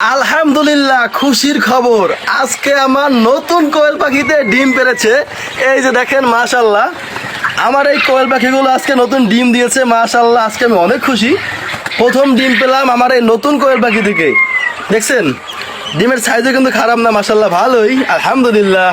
আলহামদুলিল্লাহ, খুশির খবর। আজকে আমার নতুন কোয়েল পাখিতে ডিম পেড়েছে। এই যে দেখেন, মাশাল্লাহ, আমার এই কোয়েল পাখিগুলো আজকে নতুন ডিম দিয়েছে। মাশাল্লাহ, আজকে আমি অনেক খুশি। প্রথম ডিম পেলাম আমার এই নতুন কোয়েল পাখি থেকে। দেখছেন, ডিমের সাইজও কিন্তু খারাপ না, মাশাল্লাহ ভালোই, আলহামদুলিল্লাহ।